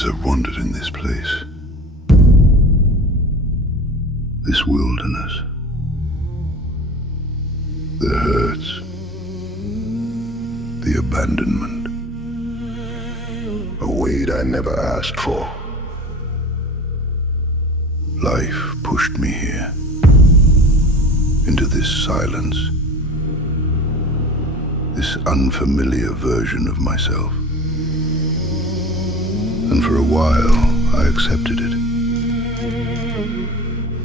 years I've wandered in this place, this wilderness. The hurts, the abandonment, a weight I never asked for. Life pushed me here, into this silence, this unfamiliar version of myself. And for a while, I accepted it.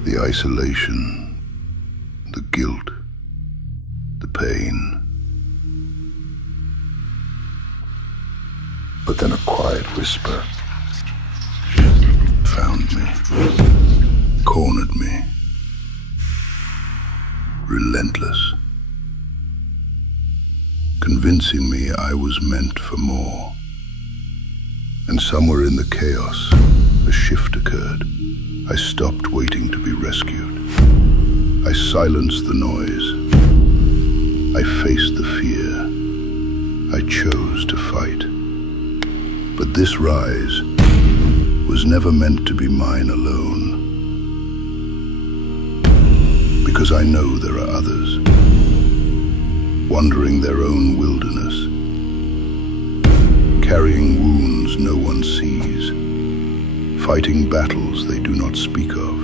The isolation, the guilt, the pain. But then a quiet whisper found me, cornered me, relentless, convincing me I was meant for more. And somewhere in the chaos, a shift occurred. I stopped waiting to be rescued. I silenced the noise. I faced the fear. I chose to fight. But this rise was never meant to be mine alone. Because I know there are others, wandering their own wilderness, carrying wounds no one sees, fighting battles they do not speak of.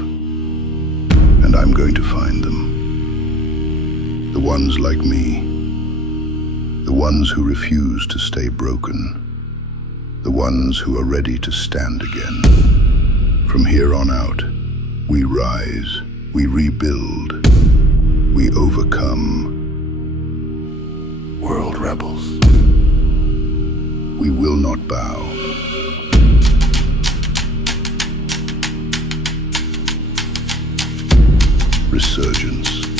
And I'm going to find them. The ones like me, the ones who refuse to stay broken, the ones who are ready to stand again. From here on out, we rise, we rebuild, we overcome. World rebels. We will not bow. Resurgence.